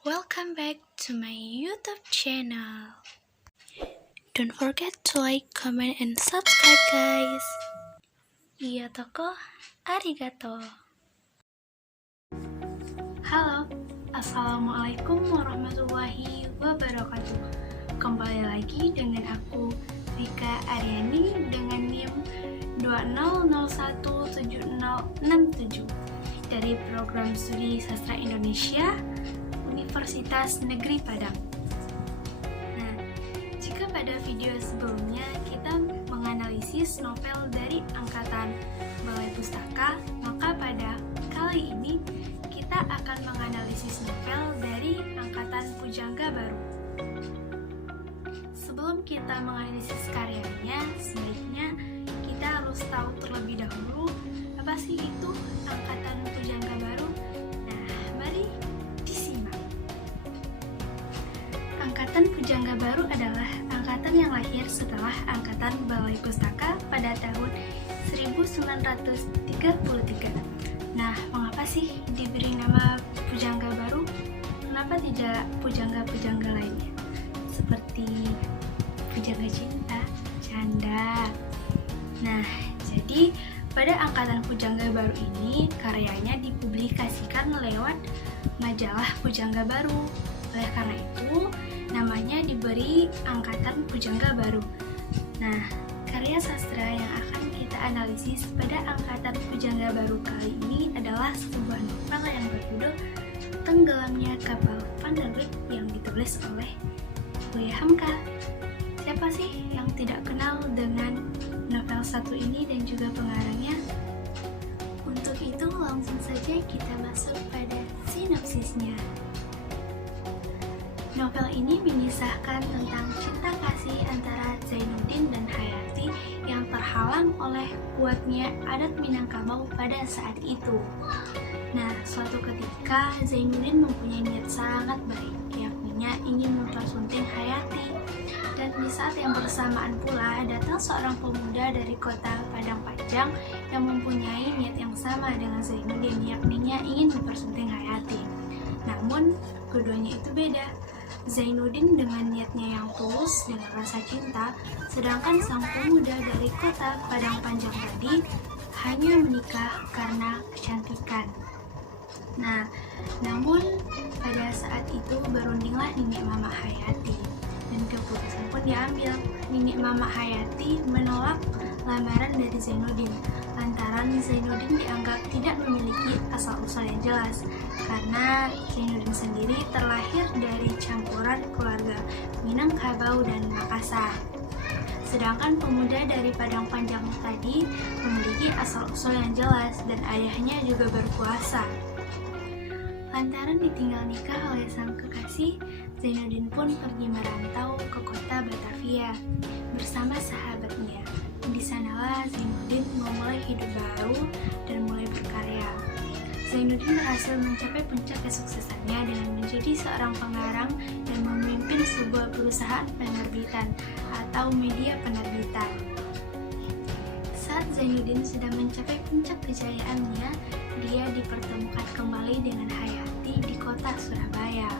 Welcome back to my YouTube channel. Don't forget to like, comment, and subscribe guys. Iya toko, arigato. Halo, assalamualaikum warahmatullahi wabarakatuh. Kembali lagi dengan aku Rika Aryani dengan NIM 20017067 dari program studi sastra Indonesia Universitas Negeri Padang. Nah, jika pada video sebelumnya kita menganalisis novel dari angkatan Balai Pustaka, maka pada kali ini kita akan menganalisis novel dari angkatan Pujangga Baru. Sebelum kita menganalisis karyanya, sebaiknya kita harus tahu terlebih dahulu apa sih itu angkatan Pujangga Baru. Nah, mari disimak. Angkatan Pujangga Baru adalah angkatan yang lahir setelah angkatan Balai Pustaka pada tahun 1933. Nah, mengapa sih diberi nama Pujangga Baru? Kenapa tidak pujangga-pujangga lainnya? Seperti Pujangga Cinta, Canda. Nah, jadi pada angkatan Pujangga Baru ini karyanya dipublikasikan lewat majalah Pujangga Baru. Oleh karena itu, namanya diberi angkatan Pujangga Baru. Nah, karya sastra yang akan kita analisis pada angkatan Pujangga Baru kali ini adalah sebuah novel yang berjudul Tenggelamnya Kapal Van der Wijk yang ditulis oleh Buya Hamka. Siapa sih yang tidak kenal dengan novel satu ini dan juga pengarangnya? Untuk itu langsung saja kita masuk pada sinopsisnya. Novel ini mengisahkan tentang cinta kasih antara Zainuddin dan Hayati yang terhalang oleh kuatnya adat Minangkabau pada saat itu. Nah, suatu ketika Zainuddin mempunyai niat sangat baik, yakninya ingin mempersunting Hayati. Dan di saat yang bersamaan pula datang seorang pemuda dari kota Padang Panjang yang mempunyai niat yang sama dengan Zainuddin, yakninya ingin mempersunting Hayati. Namun, keduanya itu beda. Zainuddin dengan niatnya yang tulus dengan rasa cinta, sedangkan sang pemuda dari kota Padang Panjang tadi hanya menikah karena kecantikan. Nah, namun pada saat itu berundinglah Nenek Mama Hayati dan keputusan pun diambil. Nenek Mama Hayati menolak lamaran dari Zainuddin lantaran Zainuddin dianggap tidak memiliki asal-usul yang jelas karena Zainuddin sendiri terlahir dari campuran keluarga Minangkabau dan Makassar. Sedangkan pemuda dari Padang Panjang tadi memiliki asal-usul yang jelas dan ayahnya juga berkuasa. Lantaran ditinggal nikah oleh sang kekasih, Zainuddin pun pergi merantau ke kota Batavia bersama sahabatnya. Di sanalah Zainuddin memulai hidup baru dan mulai berkarya. Zainuddin berhasil mencapai puncak kesuksesannya dengan menjadi seorang pengarang dan memimpin sebuah perusahaan penerbitan atau media penerbitan. Saat Zainuddin sudah mencapai puncak kejayaannya, dia dipertemukan kembali dengan Hayati di kota Surabaya.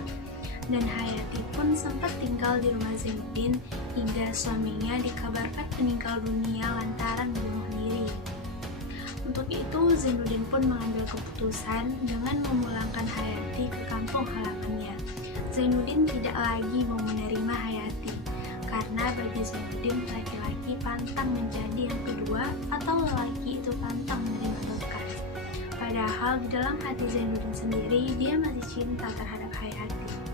Dan Hayati pun sempat tinggal di rumah Zainuddin hingga suaminya dikabarkan meninggal dunia lantaran bunuh diri. Untuk itu, Zainuddin pun mengambil keputusan dengan memulangkan Hayati ke kampung halamannya. Zainuddin tidak lagi mau menerima Hayati, karena bagi Zainuddin laki-laki pantang menjadi yang kedua atau lelaki itu pantang menerima bekas. Padahal di dalam hati Zainuddin sendiri dia masih cinta terhadap Hayati.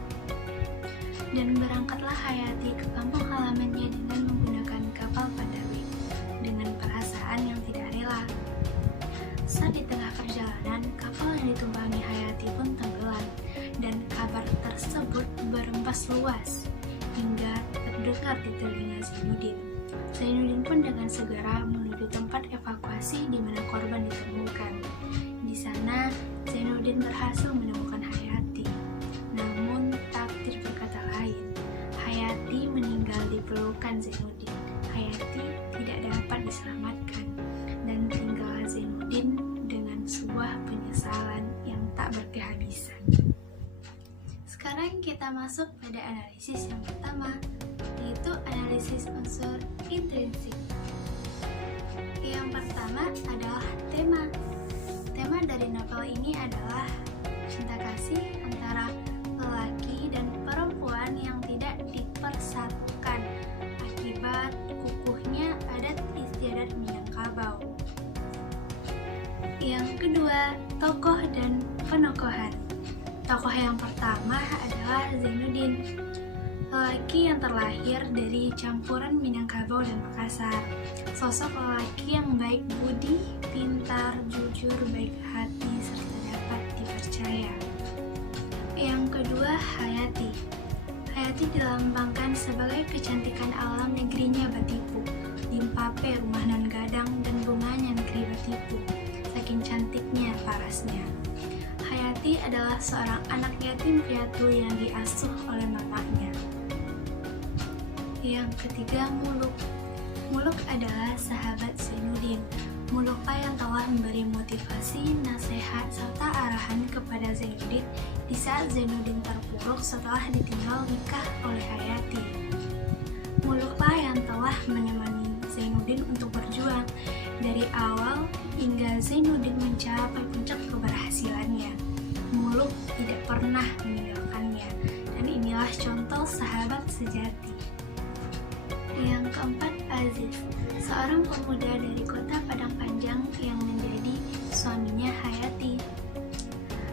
Dan berangkatlah Hayati ke kampung halamannya dengan menggunakan kapal Van der Wijk dengan perasaan yang tidak rela. Saat di tengah perjalanan, kapal yang ditumpangi Hayati pun tenggelam dan kabar tersebut berembas luas hingga terdengar di telinga Zainuddin. Zainuddin pun dengan segera menuju tempat evakuasi di mana korban ditemukan. Di sana, Zainuddin berhasil menemukan Hayati. Namun, takdir berkata lain. Hayati meninggal di pelukan Zainuddin. Hayati tidak dapat diselamatkan dan tinggal Zainuddin dengan sebuah penyesalan yang tak berkehabisan. sekarang kita masuk pada analisis yang pertama, yaitu analisis unsur intrinsik. Yang pertama adalah tema. Tema dari novel ini adalah cinta kasih antara lelaki dan perempuan yang tidak dipersatukan akibat kukuhnya adat istiadat Minangkabau. Yang kedua, tokoh dan penokohan. Tokoh yang pertama adalah Zainuddin, lelaki yang terlahir dari campuran Minangkabau dan Makassar. Sosok lelaki yang baik budi, pintar, jujur, baik hati, serta dapat dipercaya. Yang kedua, Hayati. Hayati dilambangkan sebagai kecantikan alam negerinya Batipu, Limpape, rumah nan gadang, dan bunganya negeri Batipu. Saking cantiknya parasnya. Hayati adalah seorang anak yatim piatu yang diasuh oleh mamanya. Yang ketiga, Muluk. Muluk adalah sahabat Zainuddin. Muluklah yang telah memberi motivasi, nasihat, serta arahan kepada Zainuddin di saat Zainuddin terpuruk setelah ditinggal nikah oleh Hayati. Muluklah yang telah menemani Zainuddin untuk berjuang dari awal hingga Zainuddin mencapai puncak keberhasilannya. Muluk tidak pernah meninggalkannya, dan inilah contoh sahabat sejati. Yang keempat, Aziz, seorang pemuda dari kota Padang Panjang yang menjadi suaminya Hayati.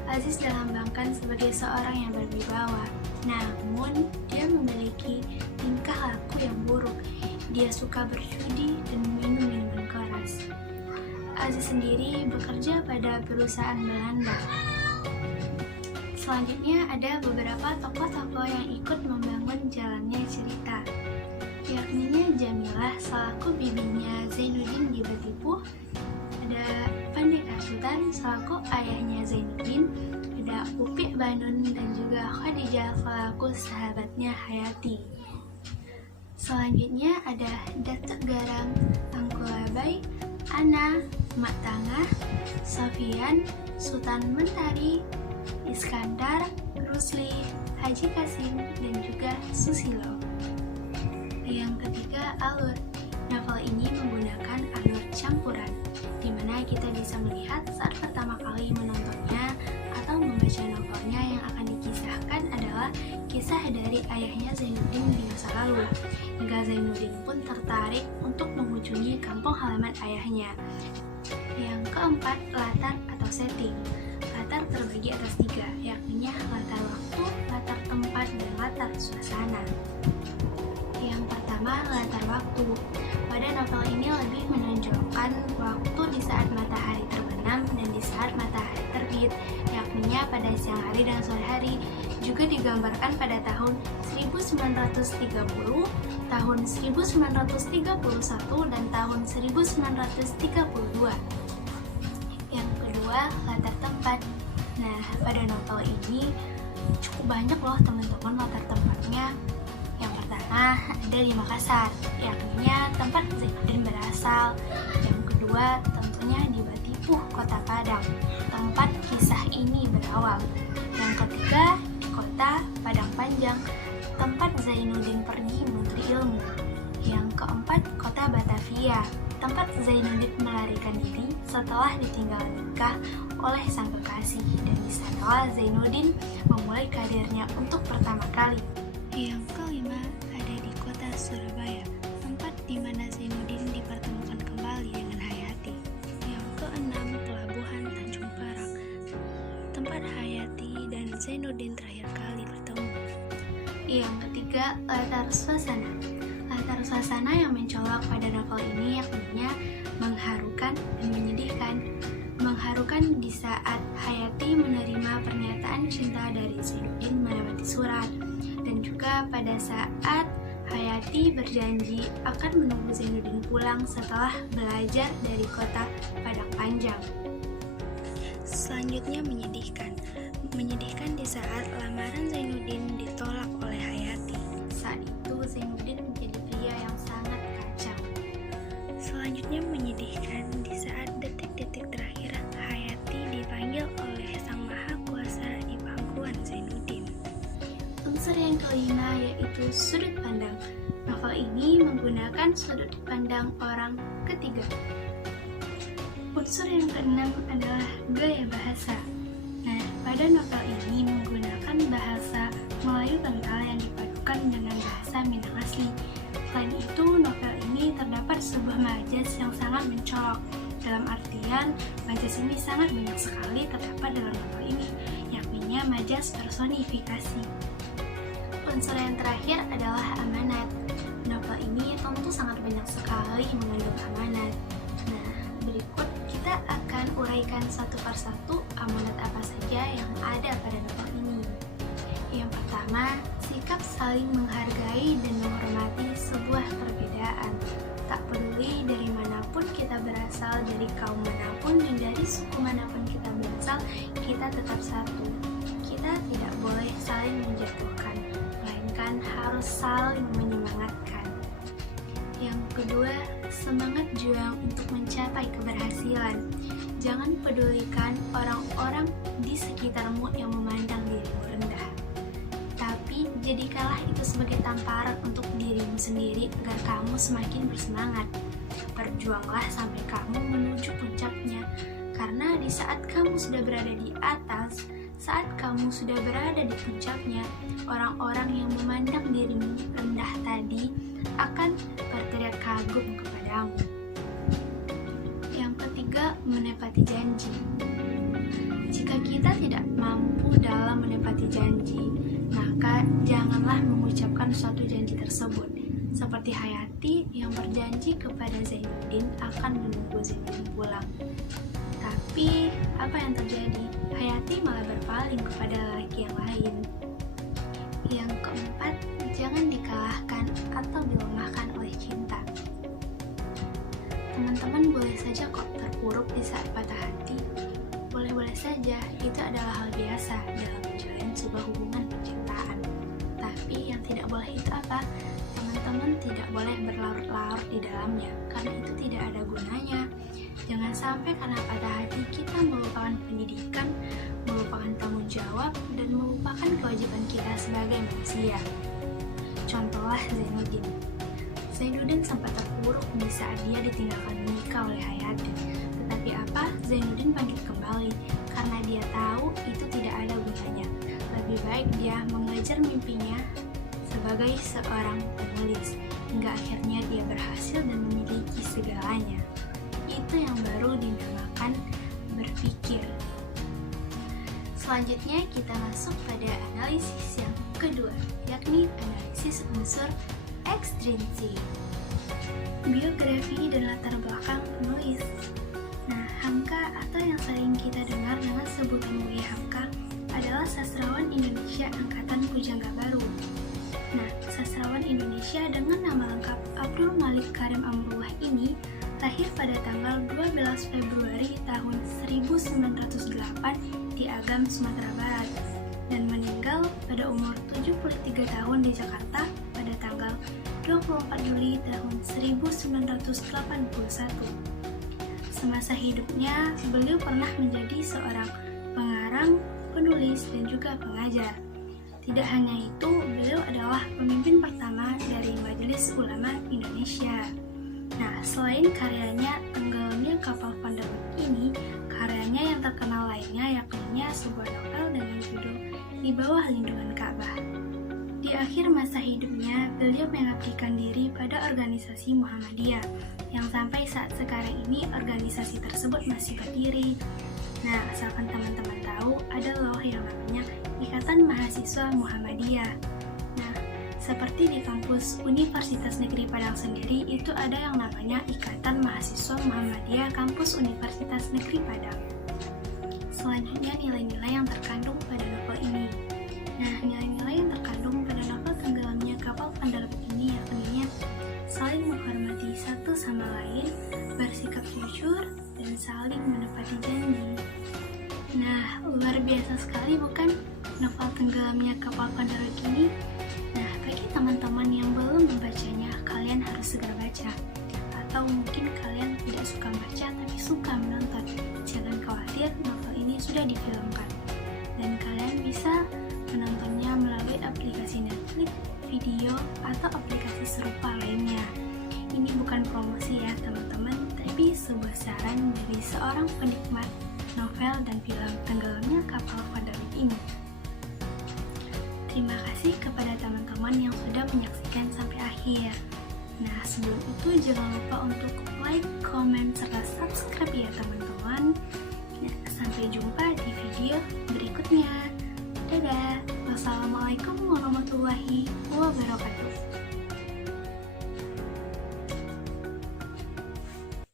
Aziz dilambangkan sebagai seorang yang berwibawa, namun dia memiliki tingkah laku yang buruk. Dia suka berjudi dan minum minuman keras. Aziz sendiri bekerja pada perusahaan Belanda. Selanjutnya ada beberapa tokoh-tokoh yang ikut membangun jalannya cerita, yakni Jamilah selaku bibinya Zainuddin di Batipu, ada Pandeka Sultan selaku ayahnya Zainuddin, ada Upik Banun, dan juga Khadijah selaku sahabatnya Hayati. Selanjutnya ada Datuk Garang, Tangkulabai, Ana, Mak Tangah, Sofian, Sultan Mentari, Iskandar, Rusli, Haji Kasim, dan juga Susilo. Yang ketiga, alur. Novel ini menggunakan alur campuran, di mana kita bisa melihat saat pertama kali menontonnya atau membaca novelnya yang akan dikisahkan adalah kisah dari ayahnya Zainuddin di masa lalu, hingga Zainuddin pun tertarik untuk mengunjungi kampung halaman ayahnya. Yang keempat, latar atau setting. Latar terbagi atas 3, yakni latar waktu, latar tempat, dan latar suasana. Yang pertama, latar waktu. Pada novel ini lebih menonjolkan waktu di saat matahari terbenam dan di saat matahari terbit, yakni pada siang hari dan sore hari. Juga digambarkan pada tahun 1930, tahun 1931, dan tahun 1932. Yang kedua, latar tempat. Nah, pada novel ini cukup banyak loh teman-teman latar tempatnya. Yang pertama ada di Makassar, yakni tempat Zainuddin berasal. Yang kedua tentunya di Batipu, Kota Padang, tempat kisah ini berawal. Yang ketiga di Kota Padang Panjang, tempat Zainuddin pergi menuntut ilmu. Yang keempat, Kota Batavia, tempat Zainuddin melarikan diri setelah ditinggal nikah oleh sang kekasih, dan di sanalah Zainuddin memulai karirnya untuk pertama kali. Yang kelima ada di kota Surabaya, tempat di mana Zainuddin dipertemukan kembali dengan Hayati. Yang keenam, Pelabuhan Tanjung Perak, tempat Hayati dan Zainuddin terakhir kali bertemu. Yang ketiga, latar suasana. Latar suasana yang mencolok pada novel ini yakni mengharukan dan menyedihkan. Mengharukan di saat Hayati menerima pernyataan cinta dari Zainuddin melewati surat, dan juga pada saat Hayati berjanji akan menunggu Zainuddin pulang setelah belajar dari kota Padang Panjang. Selanjutnya menyedihkan. Menyedihkan di saat lamaran Zainuddin ditolak oleh Hayati. Saat itu Zainuddin menjadi pria yang sangat kacau. Selanjutnya menyedihkan di saat detik-detik terakhir Hayati dipanggil oleh Sang Maha Kuasa di pangkuan Zainuddin. Unsur yang kelima yaitu sudut pandang. Novel ini menggunakan sudut pandang orang ketiga. Unsur yang keenam adalah gaya bahasa. Nah, pada novel ini menggunakan bahasa Melayu kental yang dipadukan dengan bahasa Minang asli. Selain itu, novel ini terdapat sebuah majas yang sangat mencolok. Dalam artian, majas ini sangat banyak sekali terdapat dalam novel ini, yakni majas personifikasi. Unsur yang terakhir adalah amanat. Novel ini tentu sangat banyak sekali mengandung amanat. Nah, berikut kita akan uraikan satu persatu amanat apa saja yang ada pada novel ini. Yang pertama, sikap saling menghargai dan menghormati sebuah perbedaan. Tak peduli dari manapun kita berasal, dari kaum manapun dan dari suku manapun kita berasal, kita tetap satu. Kita tidak boleh saling menjatuhkan, melainkan harus saling menyemangatkan. Yang kedua, semangat juang untuk mencapai keberhasilan. Jangan pedulikan orang-orang di sekitarmu yang memandang dirimu rendah. Tapi jadikanlah itu sebagai tamparan untuk dirimu sendiri agar kamu semakin bersemangat. Berjuanglah sampai kamu menuju puncaknya. Karena di saat kamu sudah berada di atas, saat kamu sudah berada di puncaknya, orang-orang yang memandang dirimu rendah tadi akan berteriak kagum kepadamu. Yang ketiga, menepati janji. Jika kita tidak mampu dalam menepati janji, maka janganlah mengucapkan suatu janji tersebut. Seperti Hayati yang berjanji kepada Zainuddin akan menunggu Zainuddin pulang. Tapi apa yang terjadi? Hayati malah berpaling kepada lelaki yang lain. Yang keempat, jangan dikalahkan atau dilemahkan oleh cinta. Teman-teman boleh saja kok terpuruk di saat patah hati. Boleh-boleh saja, itu adalah hal biasa dalam menjalin sebuah hubungan percintaan. Tapi yang tidak boleh itu apa? Teman-teman tidak boleh berlarut-larut di dalamnya, karena itu tidak ada gunanya. Jangan sampai karena patah hati kita melupakan pendidikan, melupakan tanggung jawab, dan melupakan kewajiban kita sebagai manusia. Contohlah Zainuddin. Zainuddin sempat terpuruk di saat dia ditinggalkan menikah oleh Hayati. Tetapi apa? Zainuddin bangkit kembali karena dia tahu itu tidak ada gunanya. Lebih baik dia mengejar mimpinya sebagai seorang penulis hingga akhirnya dia berhasil dan memiliki segalanya. Itu yang baru dinamakan berpikir. Selanjutnya kita masuk pada analisis yang kedua, yakni analisis unsur ekstrinsik. Biografi dan latar belakang penulis. Nah, Hamka atau yang sering kita dengar dengan sebutan W. Hamka adalah sastrawan Indonesia angkatan Pujangga Baru. Nah, sastrawan Indonesia dengan nama lengkap Abdul Malik Karim Amrullah ini lahir pada tanggal 12 Februari tahun 1908 di Agam, Sumatera Barat dan meninggal pada umur 73 tahun di Jakarta pada tanggal 24 Juli tahun 1981. Semasa hidupnya, beliau pernah menjadi seorang pengarang, penulis, dan juga pengajar. Tidak hanya itu, beliau adalah pemimpin pertama dari Majelis Ulama Indonesia. Nah, selain karyanya Tenggelamnya Kapal Vanderbilt ini, karyanya yang terkenal lainnya yakni sebuah novel dengan judul Di Bawah Lindungan Ka'bah. Di akhir masa hidupnya, beliau mengabdikan diri pada organisasi Muhammadiyah, yang sampai saat sekarang ini organisasi tersebut masih berdiri. Nah, asalkan teman-teman tahu, ada loh yang namanya Ikatan Mahasiswa Muhammadiyah. Nah, seperti di kampus Universitas Negeri Padang sendiri, itu ada yang namanya Ikatan Mahasiswa Muhammadiyah Kampus Universitas Negeri Padang. Selanjutnya, nilai-nilai yang terkandung pada novel ini. Nah, nilai-nilai yang terkandung pada novel Tenggelamnya Kapal Vanderbilt ini yakni saling menghormati satu sama lain, bersikap jujur, dan saling menepati janji. Nah, luar biasa sekali bukan novel Tenggelamnya Kapal Vanderbilt ini? Nah, bagi teman-teman yang belum membacanya, kalian harus segera baca. Atau mungkin kalian tidak suka baca tapi suka menonton. Jangan khawatir, novel ini sudah difilmkan. Dan kalian bisa menontonnya melalui aplikasi atau aplikasi serupa lainnya. Ini bukan promosi ya teman-teman, tapi sebuah saran dari seorang penikmat novel dan film Tenggelamnya Kapal Vanderlip ini. Terima kasih kepada teman-teman yang sudah menyaksikan sampai akhir. Nah, sebelum itu jangan lupa untuk like, comment, serta subscribe ya teman-teman. Nah, sampai jumpa di video berikutnya. Dadah. Wassalamualaikum warahmatullahi wabarakatuh.